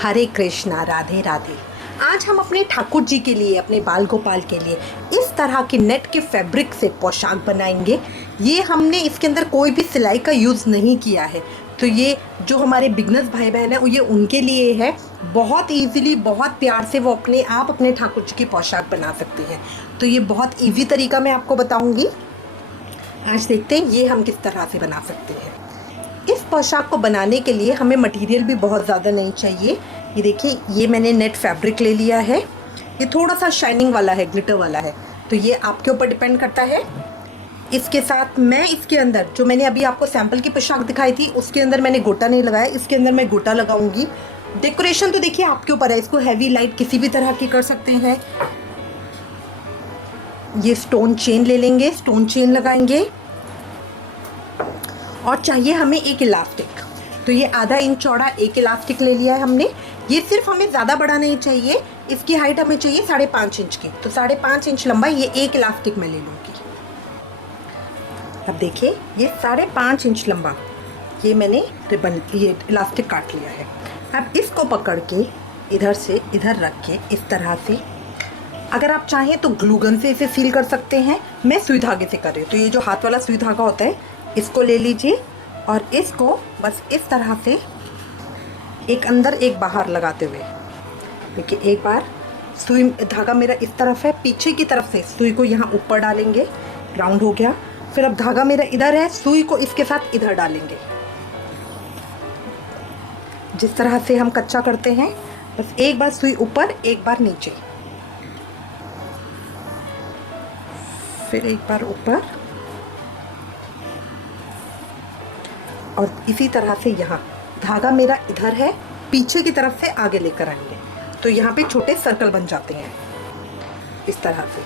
हरे कृष्णा, राधे राधे। आज हम अपने ठाकुर जी के लिए, अपने बाल गोपाल के लिए इस तरह की नेट के फैब्रिक से पोशाक बनाएंगे। ये हमने इसके अंदर कोई भी सिलाई का यूज़ नहीं किया है, तो ये जो हमारे बिगनर्स भाई बहन हैं ये उनके लिए है। बहुत इजीली, बहुत प्यार से वो अपने आप अपने ठाकुर जी की पोशाक बना सकते हैं। तो ये बहुत इजी तरीका मैं आपको बताऊंगी। आज देखते हैं ये हम किस तरह से बना सकते हैं। इस पोशाक को बनाने के लिए हमें मटेरियल भी बहुत ज़्यादा नहीं चाहिए। ये देखिए, ये मैंने नेट फैब्रिक ले लिया है। ये थोड़ा सा शाइनिंग वाला है, ग्लिटर वाला है, तो ये आपके ऊपर डिपेंड करता है। इसके साथ मैं इसके अंदर जो मैंने अभी आपको सैंपल की पोशाक दिखाई थी उसके अंदर मैंने गोटा नहीं लगाया, इसके अंदर मैं गोटा लगाऊंगी। डेकोरेशन तो देखिए आपके ऊपर है, इसको हैवी लाइट किसी भी तरह की कर सकते हैं। ये स्टोन चेन ले लेंगे, स्टोन चेन लगाएंगे। और चाहिए हमें एक इलास्टिक, तो ये आधा इंच चौड़ा एक इलास्टिक ले लिया है हमने। ये सिर्फ हमें ज़्यादा बड़ा नहीं चाहिए, इसकी हाइट हमें चाहिए 5.5 इंच की, तो 5.5 इंच लंबा ये एक इलास्टिक मैं ले लूँगी। अब देखिए, ये 5.5 इंच लंबा ये मैंने रिबन, ये इलास्टिक काट लिया है। अब इसको पकड़ के इधर से इधर रख के इस तरह से, अगर आप चाहें तो ग्लू गन से इसे सील कर सकते हैं। मैं सुई धागे से कर रही हूँ, तो ये जो हाथ वाला सुई धागा होता है इसको ले लीजिए और इसको बस इस तरह से एक अंदर एक बाहर लगाते हुए, देखिए एक बार सुई धागा मेरा इस तरफ है, पीछे की तरफ से सुई को यहाँ ऊपर डालेंगे, राउंड हो गया। फिर अब धागा मेरा इधर है, सुई को इसके साथ इधर डालेंगे, जिस तरह से हम कच्चा करते हैं। बस एक बार सुई ऊपर, एक बार नीचे, फिर एक बार ऊपर, और इसी तरह से यहाँ धागा मेरा इधर है, पीछे की तरफ से आगे लेकर आएंगे, तो यहाँ पे छोटे सर्कल बन जाते हैं इस तरह से।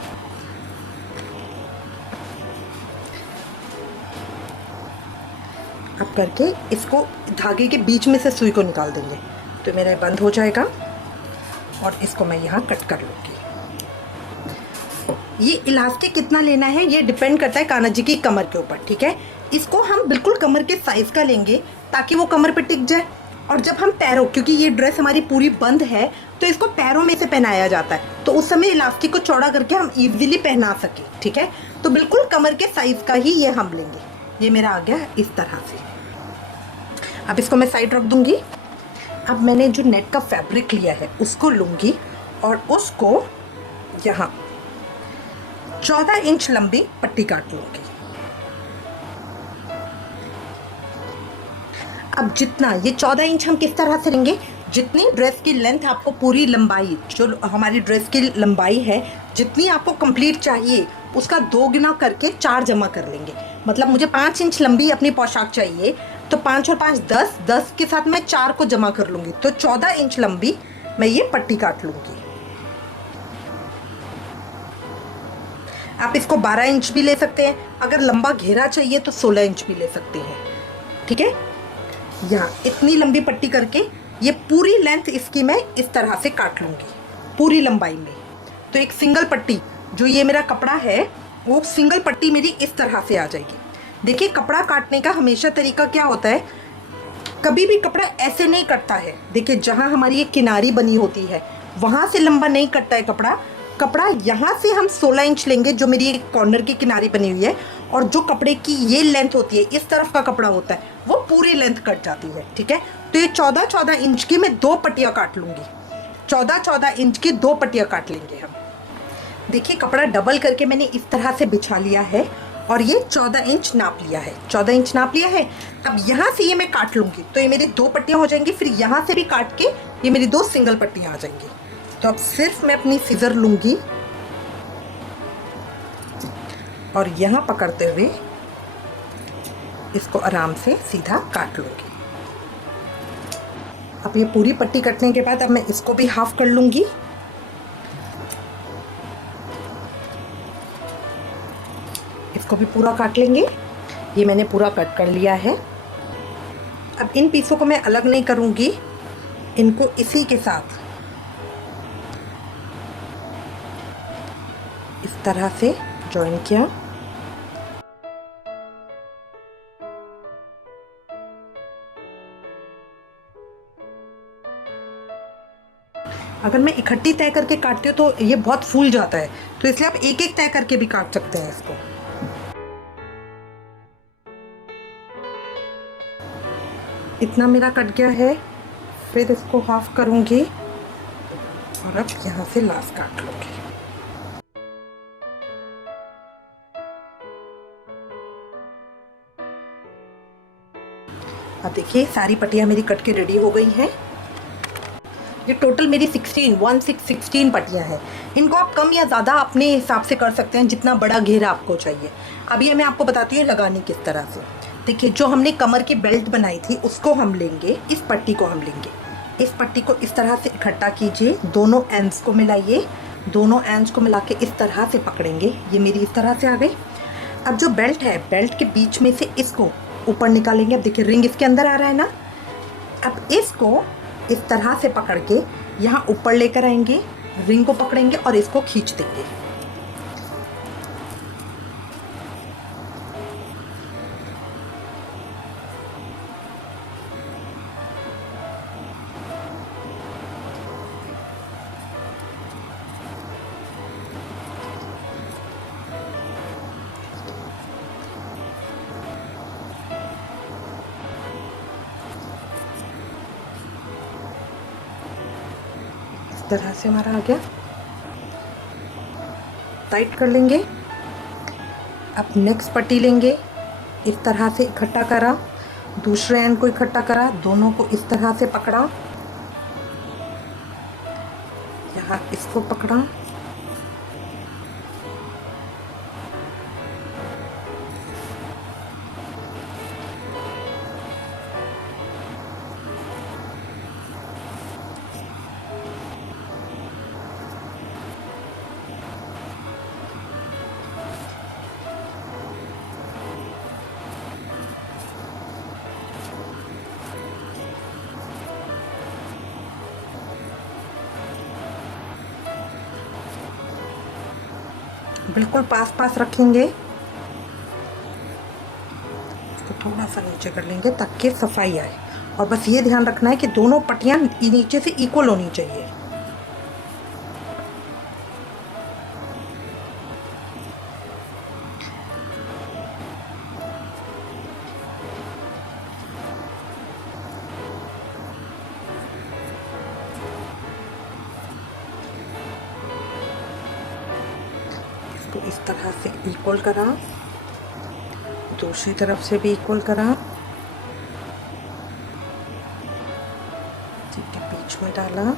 अब करके इसको धागे के बीच में से सुई को निकाल देंगे, तो मेरा बंद हो जाएगा और इसको मैं यहाँ कट कर लूँगी। ये इलास्टिक कितना लेना है ये डिपेंड करता है कान्हा जी की कमर के ऊपर, ठीक है। इसको हम बिल्कुल कमर के साइज़ का लेंगे ताकि वो कमर पे टिक जाए। और जब हम पैरों, क्योंकि ये ड्रेस हमारी पूरी बंद है तो इसको पैरों में से पहनाया जाता है, तो उस समय इलास्टिक को चौड़ा करके हम इजीली पहना सकें, ठीक है। तो बिल्कुल कमर के साइज़ का ही ये हम लेंगे। ये मेरा आ गया इस तरह से। अब इसको मैं साइड रख दूँगी। अब मैंने जो नेट का फैब्रिक लिया है उसको लूँगी और उसको यहाँ 14 इंच लंबी पट्टी काट लूँगी। अब जितना ये 14 इंच हम किस तरह से लेंगे, जितनी ड्रेस की लेंथ आपको, पूरी लंबाई जो हमारी ड्रेस की लंबाई है, जितनी आपको कंप्लीट चाहिए उसका 2 गुना करके 4 जमा कर लेंगे। मतलब मुझे 5 इंच लंबी अपनी पोशाक चाहिए, तो 5 और 5 10, 10 के साथ मैं 4 को जमा कर लूँगी, तो 14 इंच लंबी मैं ये पट्टी काट लूँगी। आप इसको 12 इंच भी ले सकते हैं, अगर लंबा घेरा चाहिए तो 16 इंच भी ले सकते हैं, ठीक है। यहाँ इतनी लंबी पट्टी करके ये पूरी लेंथ इसकी मैं इस तरह से काट लूँगी पूरी लंबाई में। तो एक सिंगल पट्टी, जो ये मेरा कपड़ा है वो सिंगल पट्टी मेरी इस तरह से आ जाएगी। देखिए, कपड़ा काटने का हमेशा तरीका क्या होता है, कभी भी कपड़ा ऐसे नहीं कटता है। देखिए, जहाँ हमारी ये किनारी बनी होती है वहाँ से लंबा नहीं कटता है कपड़ा। कपड़ा यहाँ से हम 16 इंच लेंगे, जो मेरी एक कॉर्नर की किनारी बनी हुई है, और जो कपड़े की ये लेंथ होती है, इस तरफ का कपड़ा होता है, वो पूरी लेंथ कट जाती है, ठीक है। तो ये 14-14 इंच की मैं 2 पट्टियाँ काट लूँगी। 14-14 इंच की 2 पट्टियाँ काट लेंगे हम। देखिए, कपड़ा डबल करके मैंने इस तरह से बिछा लिया है और ये 14 इंच नाप लिया है, 14 इंच नाप लिया है। अब यहाँ से ये मैं काट लूँगी, तो ये मेरी 2 पट्टियाँ हो जाएंगी। फिर यहाँ से भी काट के ये मेरी 2 सिंगल पट्टियाँ आ जाएंगी। तो अब सिर्फ मैं अपनी सीजर लूँगी और यहाँ पकड़ते हुए इसको आराम से सीधा काट लूँगी। अब ये पूरी पट्टी कटने के बाद अब मैं इसको भी हाफ कर लूँगी। इसको भी पूरा काट लेंगे। ये मैंने पूरा कट कर लिया है। अब इन पीसों को मैं अलग नहीं करूँगी, इनको इसी के साथ इस तरह से जॉइन किया। अगर मैं इकट्ठी तय करके काटती हूँ तो ये बहुत फूल जाता है, तो इसलिए आप एक एक तय करके भी काट सकते हैं इसको। इतना मेरा कट गया है, फिर इसको हाफ करूँगी और अब यहाँ से लास्ट काट लूँगी। अब देखिए सारी पट्टियाँ मेरी कट के रेडी हो गई हैं। ये टोटल मेरी 16 पट्टियाँ हैं। इनको आप कम या ज़्यादा अपने हिसाब से कर सकते हैं, जितना बड़ा घेरा आपको चाहिए। अभी मैं आपको बताती हूँ लगानी किस तरह से। देखिए जो हमने कमर की बेल्ट बनाई थी उसको हम लेंगे, इस पट्टी को हम लेंगे, इस पट्टी को इस तरह से इकट्ठा कीजिए, दोनों एंड्स को मिलाइए, दोनों एंड्स को मिला के इस तरह से पकड़ेंगे। ये मेरी इस तरह से आ गई। अब जो बेल्ट है, बेल्ट के बीच में से इसको ऊपर निकालेंगे। अब देखिए रिंग इसके अंदर आ रहा है ना। अब इसको इस तरह से पकड़ के यहाँ ऊपर लेकर आएंगे, रिंग को पकड़ेंगे और इसको खींच देंगे। तरह से हमारा आ गया, टाइट कर लेंगे। अब नेक्स्ट पट्टी लेंगे, इस तरह से इकट्ठा करा, दूसरे एंड को इकट्ठा करा, दोनों को इस तरह से पकड़ा, यहाँ इसको पकड़ा, बिल्कुल पास पास रखेंगे, इसको थोड़ा सा नीचे कर लेंगे ताकि सफाई आए। और बस ये ध्यान रखना है कि दोनों पट्टियाँ नीचे से इक्वल होनी चाहिए। इस तरह से इक्वल करा, दूसरी तरफ से भी इक्वल करा, ठीक है, बीच में डाला,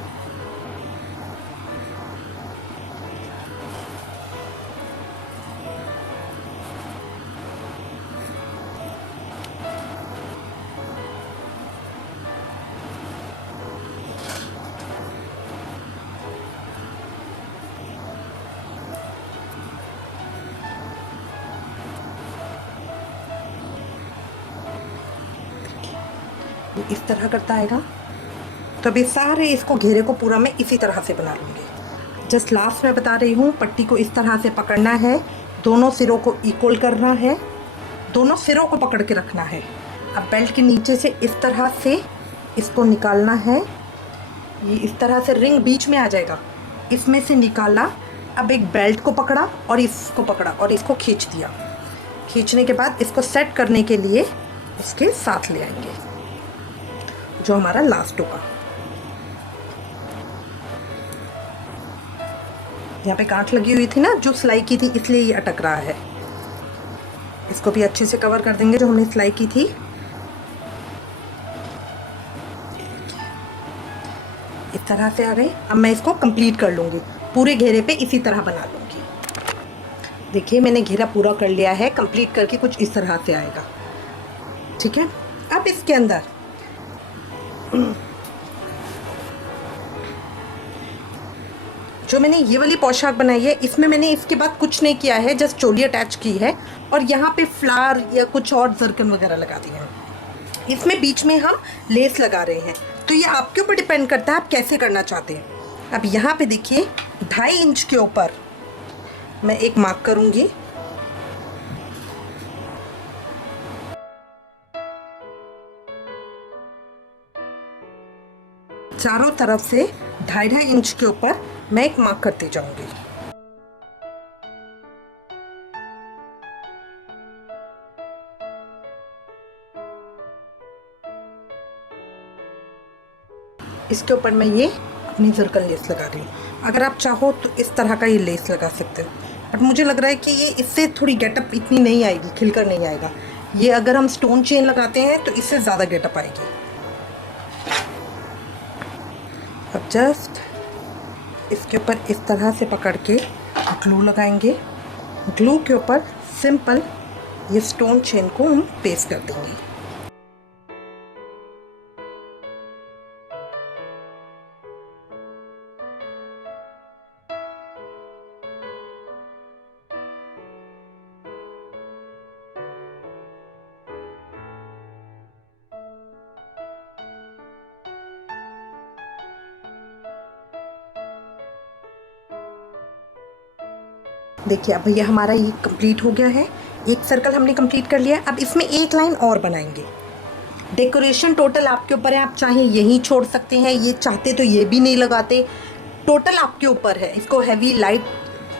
इस तरह करता आएगा। तो अभी सारे इसको घेरे को पूरा मैं इसी तरह से बना लूँगी। जस्ट लास्ट में बता रही हूँ, पट्टी को इस तरह से पकड़ना है, दोनों सिरों को इक्वल करना है, दोनों सिरों को पकड़ के रखना है। अब बेल्ट के नीचे से इस तरह से इसको निकालना है, ये इस तरह से रिंग बीच में आ जाएगा, इसमें से निकाला। अब एक बेल्ट को पकड़ा और इसको पकड़ा और इसको खींच दिया। खींचने के बाद इसको सेट करने के लिए उसके साथ ले आएंगे, जो हमारा लास्ट होगा। यहाँ पे गांठ लगी हुई थी ना, जो सिलाई की थी, इसलिए ये अटक रहा है। इसको भी अच्छे से कवर कर देंगे जो हमने सिलाई की थी। इस तरह से आ गए। अब मैं इसको कंप्लीट कर लूँगी, पूरे घेरे पे इसी तरह बना लूँगी। देखिए मैंने घेरा पूरा कर लिया है, कंप्लीट करके कुछ इस तरह से आएगा। ठीक है, अब इसके अंदर जो मैंने ये वाली पोशाक बनाई है, इसमें मैंने इसके बाद कुछ नहीं किया है, जस्ट चोली अटैच की है और यहाँ पे फ्लावर या कुछ और जरकन वगैरह लगा दिए हैं। इसमें बीच में हम लेस लगा रहे हैं, तो ये आपके ऊपर डिपेंड करता है आप कैसे करना चाहते हैं। अब यहाँ पे देखिए 2.5 इंच के ऊपर मैं एक मार्क करूँगी, चारों तरफ से 2.5 इंच के ऊपर मैं एक मार्क करती जाऊंगी। इसके ऊपर मैं ये अपनी सर्कल लेस लगा रही हूँ। अगर आप चाहो तो इस तरह का ये लेस लगा सकते हो, बट मुझे लग रहा है कि ये इससे थोड़ी गेटअप इतनी नहीं आएगी, खिलकर नहीं आएगा। ये अगर हम स्टोन चेन लगाते हैं तो इससे ज़्यादा गेटअप आएगी। अब जस्ट इसके ऊपर इस तरह से पकड़ के ग्लू लगाएंगे। ग्लू के ऊपर सिंपल ये स्टोन चेन को हम पेस्ट कर देंगे। देखिए अब ये हमारा ये कंप्लीट हो गया है। एक सर्कल हमने कंप्लीट कर लिया। अब इसमें एक लाइन और बनाएंगे। डेकोरेशन टोटल आपके ऊपर है, आप चाहे यहीं छोड़ सकते हैं, ये चाहते तो ये भी नहीं लगाते, टोटल आपके ऊपर है। इसको हैवी लाइट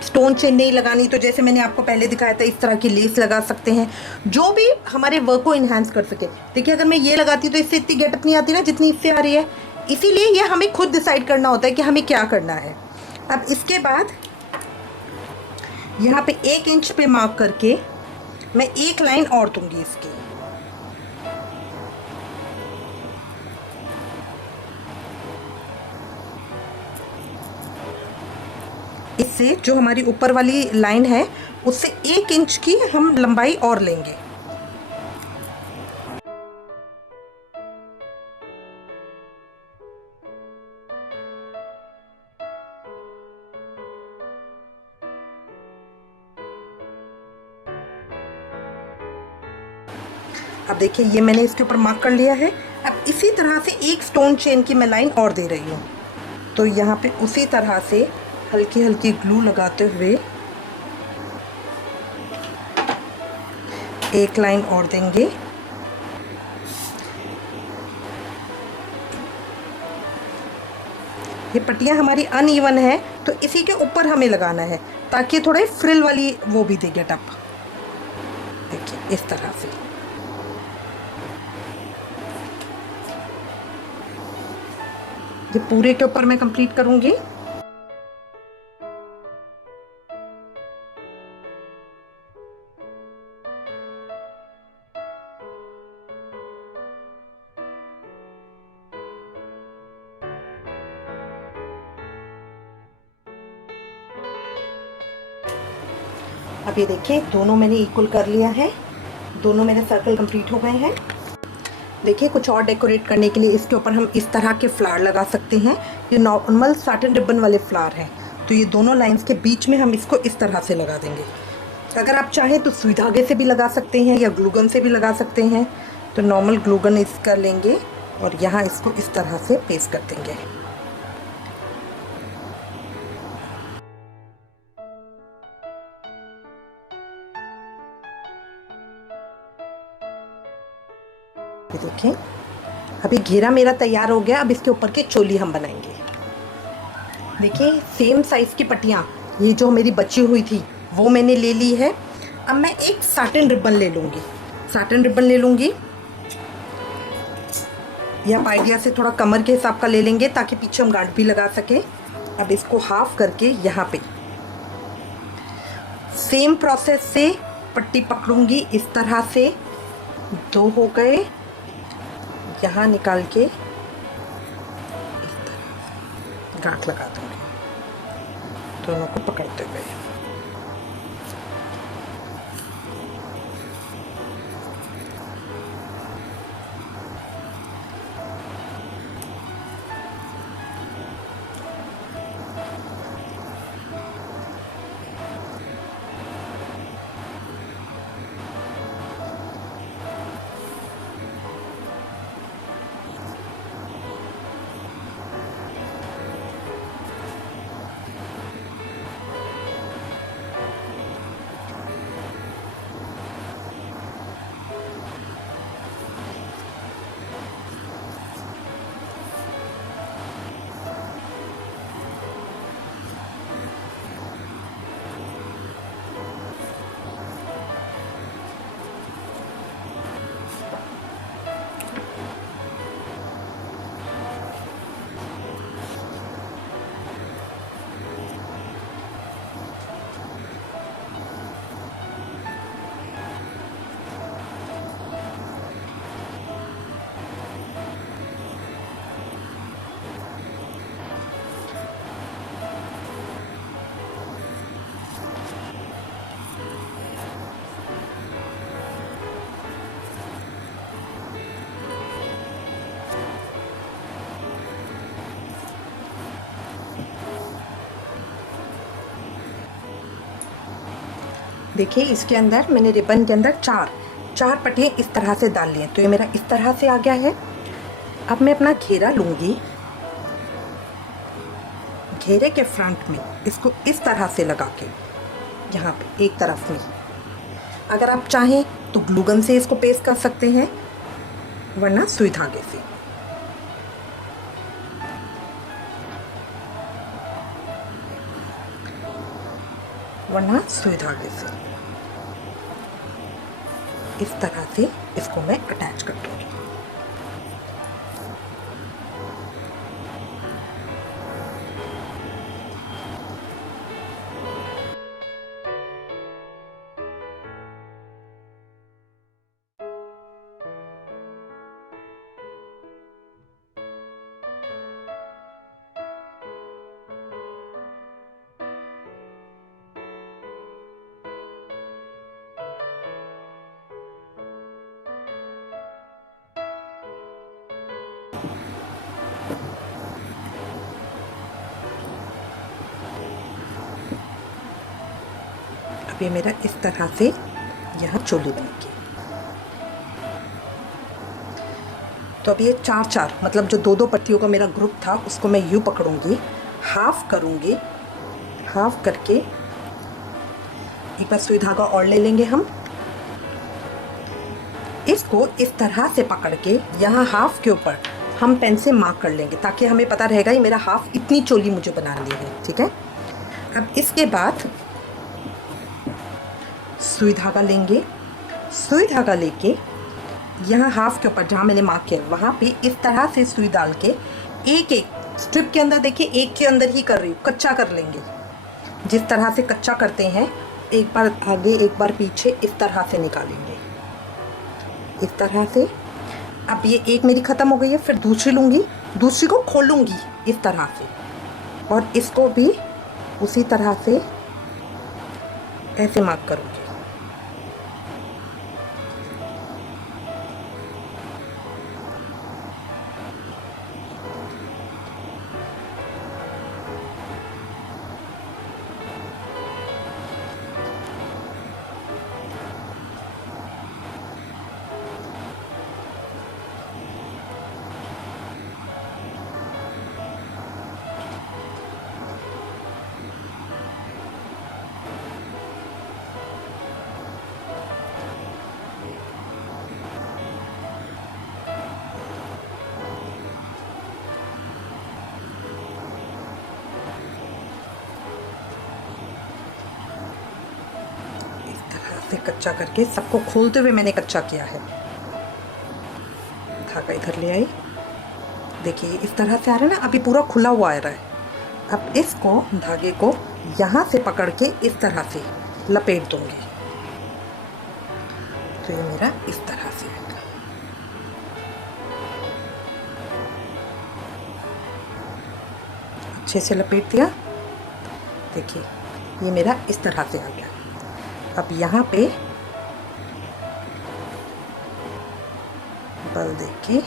स्टोन चेन नहीं लगानी तो जैसे मैंने आपको पहले दिखाया था इस तरह की लेस लगा सकते हैं, जो भी हमारे वर्क को इन्हांस कर सके। देखिए अगर मैं ये लगाती तो इससे इतनी गेटअप नहीं आती ना जितनी इससे आ रही है, इसीलिए ये हमें खुद डिसाइड करना होता है कि हमें क्या करना है। अब इसके बाद यहाँ पे 1 इंच पे मार्क करके मैं एक लाइन और दूंगी इसकी। इससे जो हमारी ऊपर वाली लाइन है उससे 1 इंच की हम लंबाई और लेंगे। अब देखिए ये मैंने इसके ऊपर मार्क कर लिया है। अब इसी तरह से एक स्टोन चेन की मैं लाइन और दे रही हूँ। तो यहाँ पे उसी तरह से हल्की हल्की ग्लू लगाते हुए एक लाइन और देंगे। ये पट्टियाँ हमारी अनइवन है तो इसी के ऊपर हमें लगाना है ताकि थोड़े फ्रिल वाली वो भी दे गेटअप। देखिए इस तरह से ये पूरे के ऊपर मैं कंप्लीट करूंगी। अब ये देखिए दोनों मैंने इक्वल कर लिया है, दोनों मेरे सर्कल कंप्लीट हो गए हैं। देखिए कुछ और डेकोरेट करने के लिए इसके ऊपर हम इस तरह के फ्लावर लगा सकते हैं। ये नॉर्मल साटन रिबन वाले फ्लावर हैं, तो ये दोनों लाइंस के बीच में हम इसको इस तरह से लगा देंगे। अगर आप चाहें तो सुई धागे से भी लगा सकते हैं या ग्लूगन से भी लगा सकते हैं। तो नॉर्मल ग्लूगन इसका लेंगे और यहाँ इसको इस तरह से पेस्ट कर देंगे। देखें अभी घेरा मेरा तैयार हो गया। अब इसके ऊपर के चोली हम बनाएंगे। देखिए सेम साइज की पट्टियाँ ये जो मेरी बची हुई थी वो मैंने ले ली है। अब मैं एक साटन रिबन ले लूँगी, साटन रिबन ले लूँगी। यह आप आइडिया से थोड़ा कमर के हिसाब का ले लेंगे ताकि पीछे हम गांठ भी लगा सकें। अब इसको हाफ करके यहाँ पे सेम प्रोसेस से पट्टी पकड़ूंगी इस तरह से। 2 हो गए, यहाँ निकाल के इस तरह गांठ लगा दूंगी दोनों को पकड़ते हुए। देखिए इसके अंदर मैंने रिबन के अंदर चार पट्टियाँ इस तरह से डाल ली हैं। तो ये मेरा इस तरह से आ गया है। अब मैं अपना घेरा लूँगी, घेरे के फ्रंट में इसको इस तरह से लगा के यहाँ पे एक तरफ में, अगर आप चाहें तो ग्लू गन से इसको पेस्ट कर सकते हैं, वरना सुई धागे से। इस तरह से इसको मैं अटैच कर दूँगी। अब ये मेरा इस तरह से यहाँ चोली बनेगी। तो अब ये चार मतलब जो दो पट्टियों का मेरा ग्रुप था उसको मैं यूँ पकड़ूंगी, हाफ करूंगी, हाफ करके एक बार सुई धागा और ले लेंगे हम। इसको इस तरह से पकड़ के यहाँ हाफ के ऊपर हम पेन से मार्क कर लेंगे, ताकि हमें पता रहेगा ये मेरा हाफ इतनी चोली मुझे बनानी है। ठीक है। अब इसके बाद सुई धागा लेंगे, सुई धागा लेके यहाँ हाफ के ऊपर जहाँ मैंने मार्क किया वहाँ पे इस तरह से सुई डाल के एक स्ट्रिप के अंदर, देखिए एक के अंदर ही कर रही हूँ, कच्चा कर लेंगे। जिस तरह से कच्चा करते हैं, एक बार आगे एक बार पीछे इस तरह से निकालेंगे, इस तरह से। अब ये एक मेरी ख़त्म हो गई है, फिर दूसरी लूँगी, दूसरी को खोलूँगी इस तरह से, और इसको भी उसी तरह से ऐसे मार्क करूँगी। से कच्चा करके सबको खोलते हुए मैंने कच्चा किया है। धागा इधर ले आई, देखिए इस तरह से आ रहा है ना, अभी पूरा खुला हुआ आ रहा है। अब इसको धागे को यहाँ से पकड़ के इस तरह से लपेट दूंगी, तो ये मेरा इस तरह से आएगा। अच्छे से लपेट दिया, देखिए ये मेरा इस तरह से आ गया। अब यहाँ पे बल देके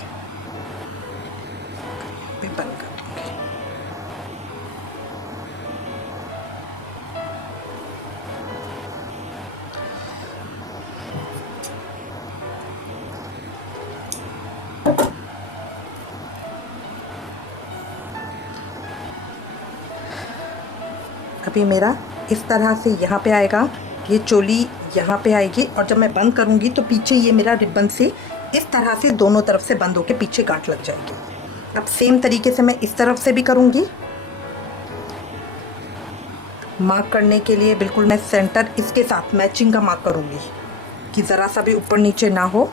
बंद कर दूंगी। अभी मेरा इस तरह से यहाँ पे आएगा, ये चोली यहाँ पे आएगी, और जब मैं बंद करूँगी तो पीछे ये मेरा रिबन से इस तरह से दोनों तरफ से बंद होके पीछे गांठ लग जाएगी। अब सेम तरीके से मैं इस तरफ से भी करूँगी। मार्क करने के लिए बिल्कुल मैं सेंटर इसके साथ मैचिंग का मार्क करूँगी कि ज़रा सा भी ऊपर नीचे ना हो।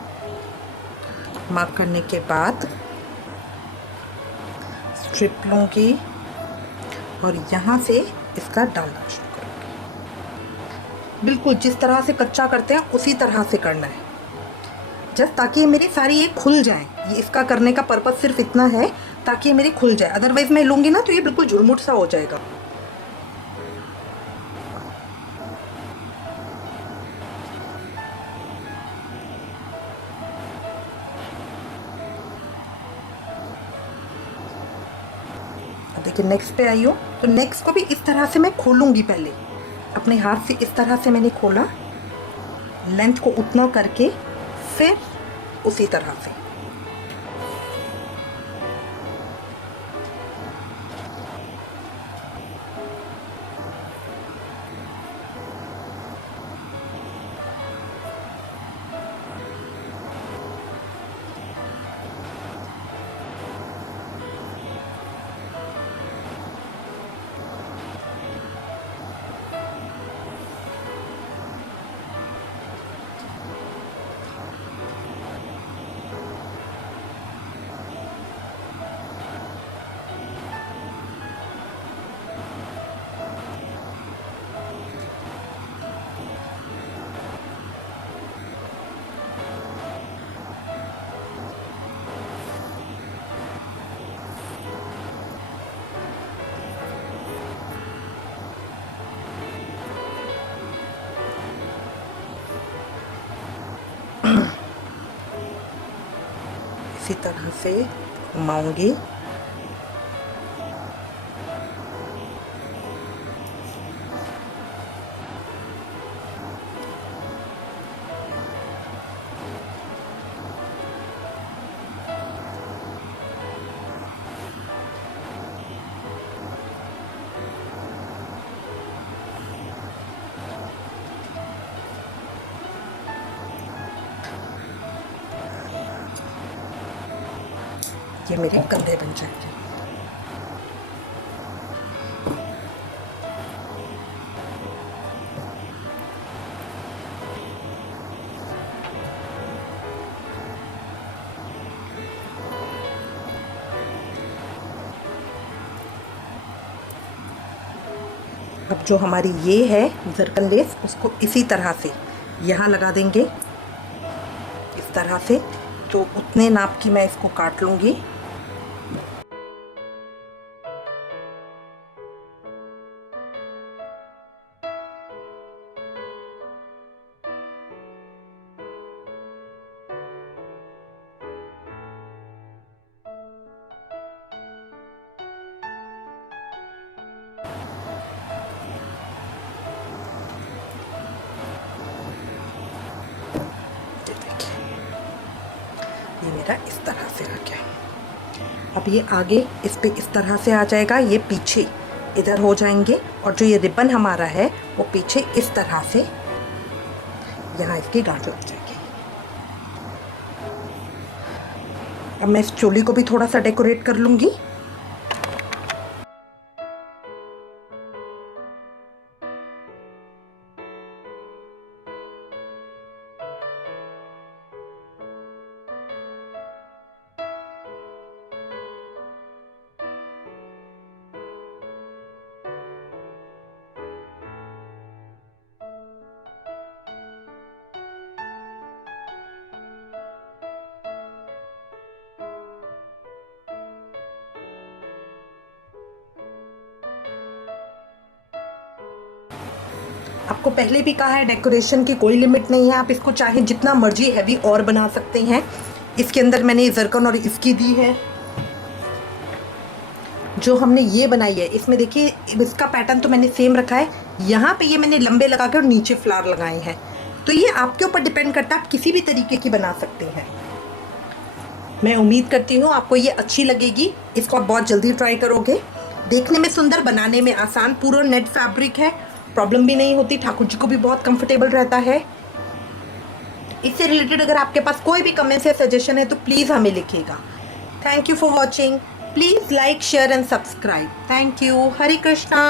मार्क करने के बाद स्ट्रिप लूँगी और यहाँ से इसका डालना शुरू करूँगी। बिल्कुल जिस तरह से कच्चा करते हैं उसी तरह से करना है, जस्ट ताकि ये मेरी सारी ये खुल जाए। ये इसका करने का पर्पस सिर्फ इतना है ताकि ये मेरी खुल जाए, अदरवाइज मैं लूँगी ना तो ये बिल्कुल झुरमुट सा हो जाएगा। देखिए नेक्स्ट पे आई हूँ, तो नेक्स्ट को भी इस तरह से मैं खोलूँगी पहले। अपने हाथ से इस तरह से मैंने खोला, लेंथ को उतना करके फिर उसी तरह से। इसी तरह से घुमाऊंगी। ये मेरे कंधे बन जाएंगे। अब जो हमारी ये है जरकन लेस, उसको इसी तरह से यहाँ लगा देंगे इस तरह से। तो उतने नाप की मैं इसको काट लूँगी। ये मेरा इस तरह से आ गया। अब ये आगे इस पे इस तरह से आ जाएगा, ये पीछे इधर हो जाएंगे, और जो ये रिबन हमारा है वो पीछे इस तरह से यहाँ इसकी गांठ लग जाएगी। अब मैं इस चोली को भी थोड़ा सा डेकोरेट कर लूँगी। आपको पहले भी कहा है, डेकोरेशन की कोई लिमिट नहीं है, आप इसको चाहे जितना मर्जी हैवी और बना सकते हैं। इसके अंदर मैंने जरकन और इसकी दी है। जो हमने ये बनाई है इसमें देखिए, इसका पैटर्न तो मैंने सेम रखा है। यहाँ पे ये मैंने लंबे लगा के और नीचे फ्लावर लगाए हैं। तो ये आपके ऊपर डिपेंड करता है, आप किसी भी तरीके की बना सकते हैं। मैं उम्मीद करती हूँ आपको ये अच्छी लगेगी। इसको आप बहुत जल्दी ट्राई करोगे। देखने में सुंदर, बनाने में आसान, पूरा नेट फैब्रिक है, प्रॉब्लम भी नहीं होती, ठाकुर जी को भी बहुत कंफर्टेबल रहता है। इससे रिलेटेड अगर आपके पास कोई भी कमेंट्स या सजेशन है तो प्लीज़ हमें लिखिएगा। Thank you for watching. Please like, share and subscribe. Thank you. Hare Krishna.